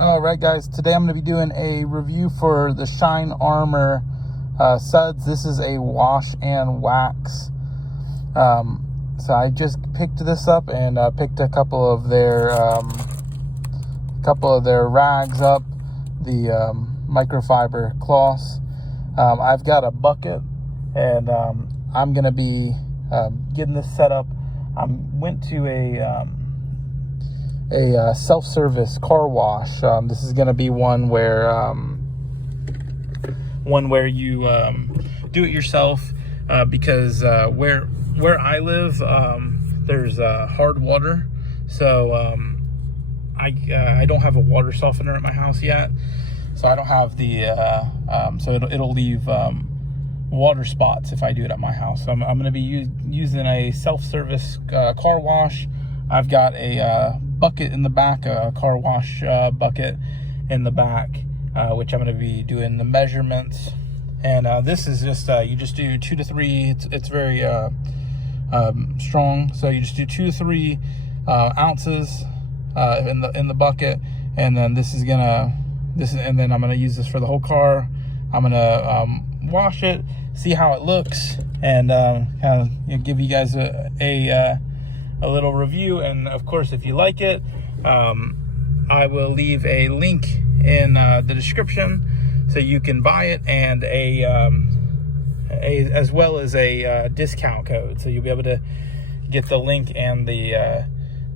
All right, guys, today I'm going to be doing a review for the Shine Armor suds. This is a wash and wax. So I just picked this up and picked a couple of their rags up, the microfiber cloths. I've got a bucket, and I'm going to be getting this set up. I went to a self-service car wash. This is going to be one where you do it yourself, because where I live, there's hard water, so I don't have a water softener at my house yet, so I don't have the so it'll leave water spots if I do it at my house. So I'm going to be using a self-service car wash. I've got a bucket in the back, a car wash bucket in the back, which I'm going to be doing the measurements. And this is just you just do 2 to 3. It's very strong, so you just do 2 to 3 ounces in the bucket, and then and then I'm gonna use this for the whole car. I'm gonna wash it, see how it looks, and kind of give you guys a little review. And of course, if you like it, I will leave a link in the description so you can buy it, and as well as a discount code, so you'll be able to get the link and the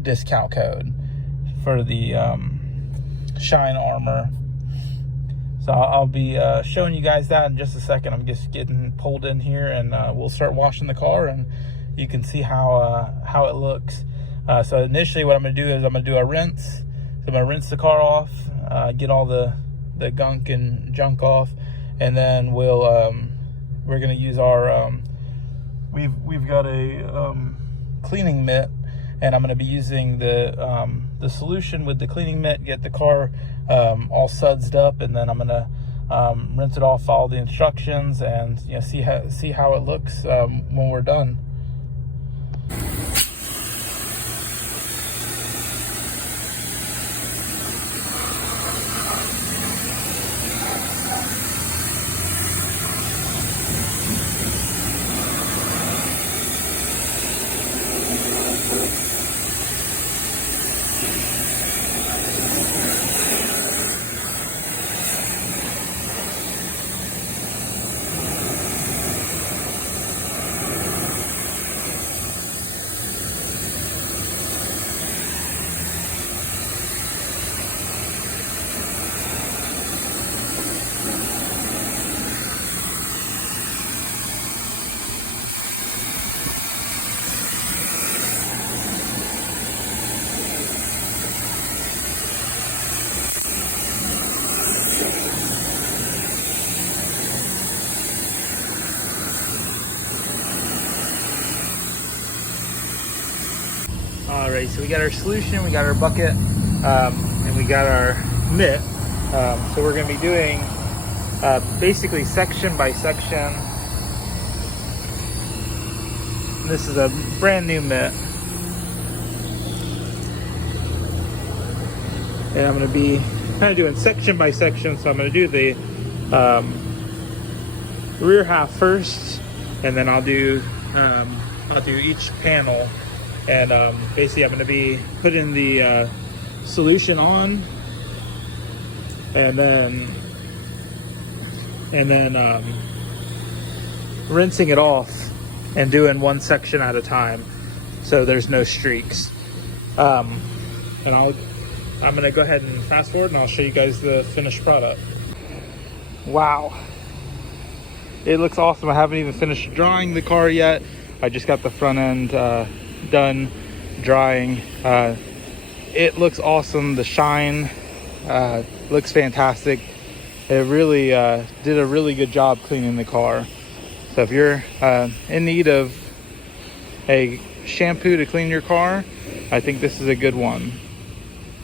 discount code for the Shine Armor. So I'll be showing you guys that in just a second. I'm just getting pulled in here, and we'll start washing the car, and you can see how it looks. So initially what I'm going to do is I'm going to do a rinse. So I'm going to rinse the car off, get all the gunk and junk off, and then we're going to use our we've got a cleaning mitt, and I'm going to be using the solution with the cleaning mitt, get the car all sudsed up, and then I'm going to rinse it off, follow the instructions, and see how it looks when we're done. Alright, so we got our solution, we got our bucket, and we got our mitt. So we're going to be doing basically section by section. This is a brand new mitt, and I'm going to be kind of doing section by section. So I'm going to do the rear half first, and then I'll do each panel. And basically I'm going to be putting the solution on, and then rinsing it off and doing one section at a time, so there's no streaks. And I'm going to go ahead and fast forward, and I'll show you guys the finished product. Wow, it looks awesome. I haven't even finished drying the car yet. I just got the front end done drying. It looks awesome. The shine looks fantastic. It really did a really good job cleaning the car. So if you're in need of a shampoo to clean your car, I think this is a good one.